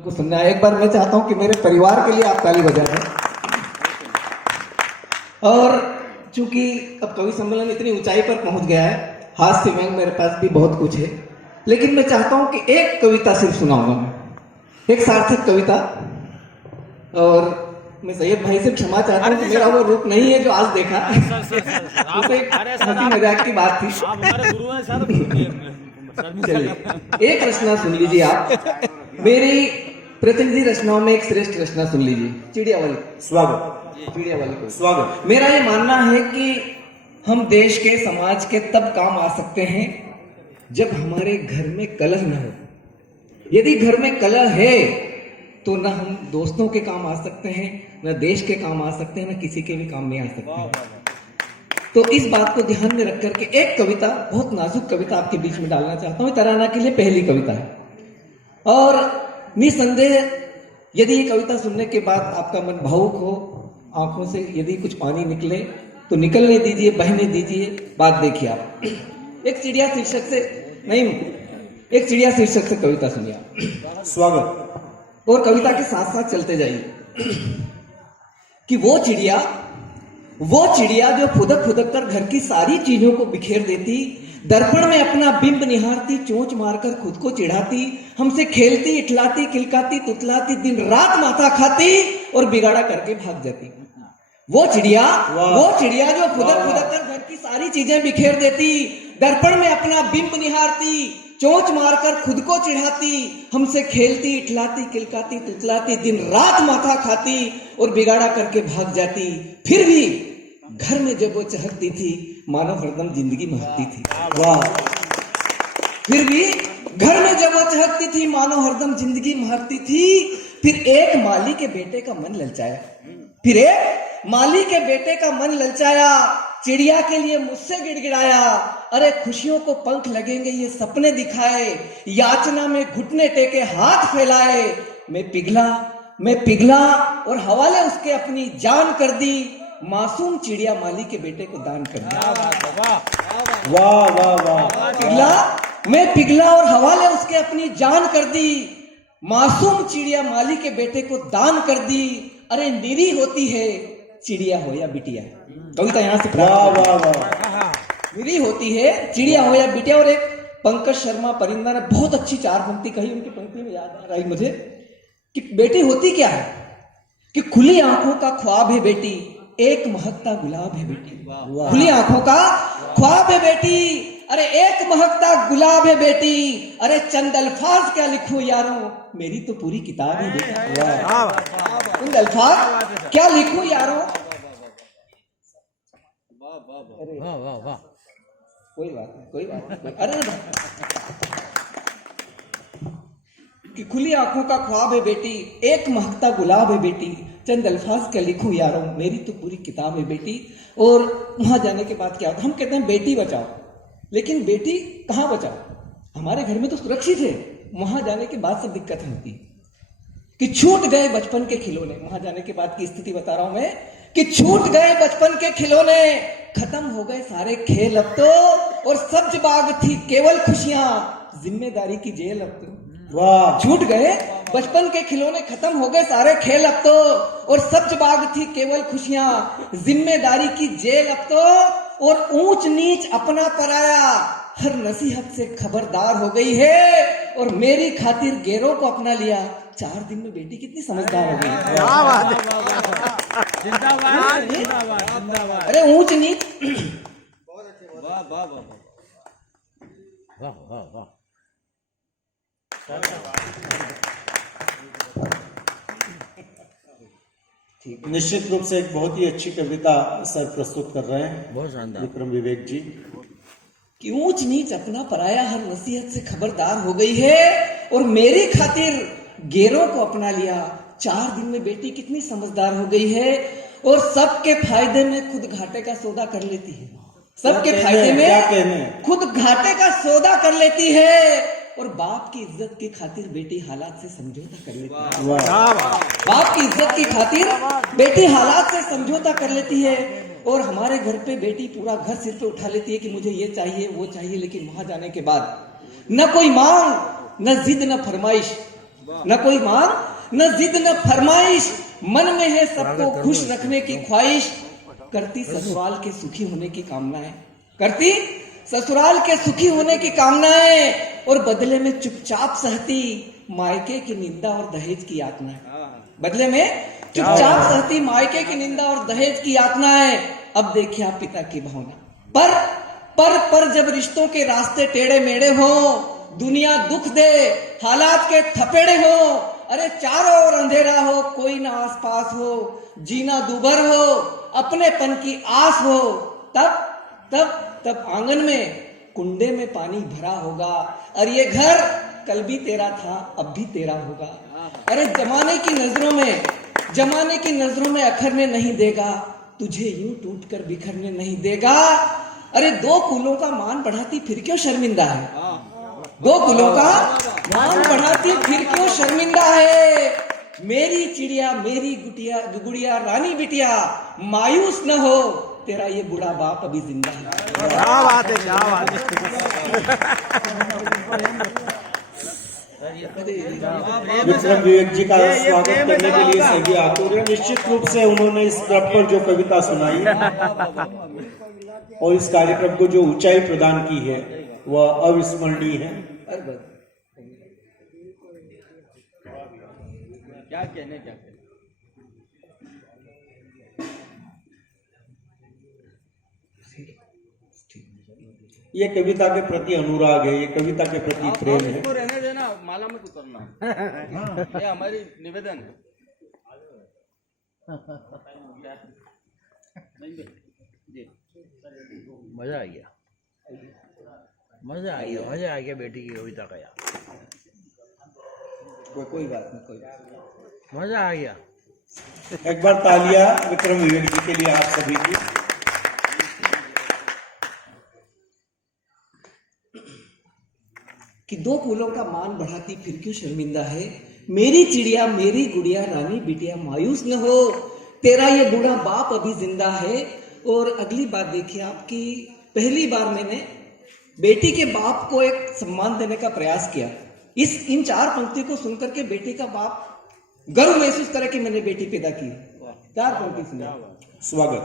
को सुनना है। एक बार मैं चाहता हूं कि मेरे परिवार के लिए आप ताली बजाएं। और चूंकि अब कवि सम्मेलन इतनी ऊंचाई पर पहुंच गया है, हास्य में मेरे पास भी बहुत कुछ है, लेकिन मैं चाहता हूं कि एक कविता सिर्फ सुनाऊंगा मैं, एक सार्थक कविता। और मैं सैयद भाई से क्षमा चाहता हूं कि मेरा वो रूप नहीं है जो आज देखा। उसे हंसी मजाक की बात थी। चलिए एक रचना सुन लीजिए आप, मेरी प्रतिनिधि रचनाओं में एक श्रेष्ठ रचना सुन लीजिए, चिड़िया वाली। स्वागत। चिड़िया वाली को स्वागत। मेरा ये मानना है कि हम देश के समाज के तब काम आ सकते हैं जब हमारे घर में कलह न हो। यदि घर में कलह है तो न हम दोस्तों के काम आ सकते हैं, न देश के काम आ सकते हैं, न किसी के भी काम नहीं आ सकते हैं। तो इस बात को ध्यान में रख करके एक कविता, बहुत नाजुक कविता आपके बीच में डालना चाहता हूं। तराना के लिए पहली कविता है और निसंदेह यदि ये कविता सुनने के बाद आपका मन भावुक हो, आंखों से यदि कुछ पानी निकले तो निकलने दीजिए, बहने दीजिए। बात देखिए आप, एक चिड़िया शीर्षक से नहीं, एक चिड़िया शीर्षक से कविता सुनिए आप। स्वागत। और कविता के साथ साथ चलते जाइए कि वो चिड़िया जो फुदक फुदक कर घर की सारी चीजों को बिखेर देती, दर्पण में अपना बिंब निहारती, चोंच मारकर खुद को चिढ़ाती, हमसे खेलती, इठलाती, किलकाती, तुतलाती, दिन रात माथा खाती और बिगाड़ा करके भाग जाती। वो चिड़िया जो फुदक फुदक कर घर की सारी चीजें बिखेर देती, दर्पण में अपना बिंब निहारती, चोंच मारकर खुद को चिढ़ाती, हमसे खेलती, इठलाती, किलकाती, तुतलाती, दिन रात माथा खाती और बिगाड़ा करके भाग जाती। फिर भी घर में जब वो चहकती थी मानो हरदम जिंदगी महकती थी। वाह। फिर भी घर में जब वो चहकती थी मानो हरदम जिंदगी महकती थी। फिर एक माली के बेटे का मन ललचाया, फिर एक माली के बेटे का मन ललचाया, चिड़िया के लिए मुझसे गिड़गिड़ाया, अरे खुशियों को पंख लगेंगे ये सपने दिखाए, याचना में घुटने टेके हाथ फैलाए, मैं पिघला और हवाले उसके अपनी जान कर दी, मासूम चिड़िया माली के बेटे को दान कर दिया। वाह वाह वाह। मैं पिघला और हवाले उसके अपनी जान कर दी, मासूम चिड़िया माली के बेटे को दान कर दी, अरे निरी होती है चिड़िया हो या बिटिया। कविता यहाँ से वाह वाह वाह। निरी होती है चिड़िया हो या बिटिया। और एक पंकज शर्मा परिंदा ने बहुत अच्छी चार पंक्ति कही, उनकी पंक्ति में याद आ रही मुझे कि बेटी होती क्या है, कि खुली आंखों का ख्वाब है बेटी, एक महकता गुलाब है बेटी। खुली आंखों का ख्वाब है बेटी, अरे एक महकता गुलाब है बेटी, अरे चंद अल्फाज क्या लिखूं यारों, मेरी तो पूरी किताब है बेटी। चंद अल्फाज क्या लिखूं यारों। कोई बात नहीं। अरे कि खुली आंखों का ख्वाब है बेटी, एक महकता गुलाब है बेटी, चंद अल्फाज क्या लिखूं यारों, मेरी तो पूरी किताब है बेटी। और वहां जाने के बाद क्या होता, हम कहते हैं बेटी बचाओ, लेकिन बेटी कहां बचाओ, हमारे घर में तो सुरक्षित है। वहां जाने के बाद सब दिक्कत होती कि छूट गए बचपन के खिलौने। वहां जाने के बाद की स्थिति बता रहा हूं मैं कि छूट गए बचपन के खिलौने, खत्म हो गए सारे खेल अब तो, और सब्ज बाग थी केवल खुशियां, जिम्मेदारी की जेल अब तो। वाह। छूट गए बचपन के खिलौने, खत्म हो गए सारे खेल अब तो, और सब्ज बाग थी केवल खुशियां, जिम्मेदारी की जेल अब तो, और ऊंच नीच अपना पराया, हर नसीहत से खबरदार हो गई है, और मेरी खातिर गैरों को अपना लिया। 4 दिन में बेटी कितनी समझदार हो गई। अरे ऊंच नीच। निश्चित रूप से एक बहुत ही अच्छी कविता सर प्रस्तुत कर रहे हैं, बहुत शानदार विक्रम विवेक जी। कि ऊंच नीच अपना पराया, हर नसीहत से खबरदार हो गई है, और मेरी खातिर गैरों को अपना लिया। 4 दिन में बेटी कितनी समझदार हो गई है, और सबके फायदे में खुद घाटे का सौदा कर लेती है। सबके फायदे में खुद घाटे का सौदा कर लेती है, और बाप की इज्जत की खातिर बेटी हालात से समझौता कर लेती है। बाप की इज्जत की खातिर बेटी हालात से समझौता कर लेती है। और हमारे घर पे बेटी पूरा घर सिर पे उठा लेती है कि मुझे ये चाहिए वो चाहिए, लेकिन वहां जाने के बाद न कोई मांग, न जिद, न फरमाइश, न कोई मांग न जिद न फरमाइश, मन में है सबको खुश रखने की ख्वाहिश, करती ससुराल के सुखी होने की कामनाएं, करती ससुराल के सुखी होने की कामनाएं, और बदले में चुपचाप सहती मायके की निंदा और दहेज की यातनाएं। बदले में चुपचाप सहती मायके की निंदा और दहेज की यातनाएं। अब देखिए आप पिता की भावना। पर जब रिश्तों के रास्ते टेढ़े मेढ़े हो, दुनिया दुख दे, हालात के थपेड़े हो, अरे चारों ओर अंधेरा हो, कोई ना आस पास हो, जीना दूभर हो, अपनेपन की आस हो, तब आंगन में कुंडे में पानी भरा होगा, और ये घर कल भी तेरा था अब भी तेरा होगा। अरे जमाने की नजरों में अखरने नहीं देगा, तुझे यूं टूट कर बिखरने नहीं देगा। अरे दो कुलों का मान बढ़ाती फिर क्यों शर्मिंदा है, दो कुलों का मान बढ़ाती फिर क्यों शर्मिंदा है। मेरी चिड़िया मेरी गुड़िया रानी बिटिया, मायूस न हो, तेरा ये बूढ़ा बाप अभी जिंदा है। क्या बात है, क्या बात है। विक्रम विवेक जी का स्वागत करने के लिए सभी आतुर हैं। निश्चित रूप से उन्होंने इस क्लब पर जो कविता सुनाई और इस कार्यक्रम को जो ऊंचाई प्रदान की है वह अविस्मरणीय है। क्या कहने ये कविता के प्रति अनुराग है, ये कविता के प्रति प्रेम है। इसको रहने देना, माला में उतरना ये हमारी निवेदन है। मजा आ गया बेटी की कविता का यार। कोई बात नहीं, मजा आ गया। एक बार तालियां विक्रम विवेक जी के लिए आप सभी की। कि दो कुलों का मान बढ़ाती फिर क्यों शर्मिंदा है, मेरी चिड़िया मेरी गुड़िया रानी बिटिया मायूस न हो, तेरा ये बूढ़ा बाप अभी जिंदा है। और अगली बात देखिए आपकी, पहली बार मैंने बेटी के बाप को एक सम्मान देने का प्रयास किया। इन 4 पंक्ति को सुनकर के बेटी का बाप गर्व महसूस करे कि मैंने बेटी पैदा की। 4 पंक्ति सुना, स्वागत।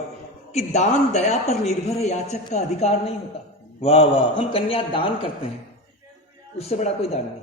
कि दान दया पर निर्भर है, याचक का अधिकार नहीं होता। वाह वाह। हम कन्या दान करते हैं, उससे बड़ा कोई दान नहीं।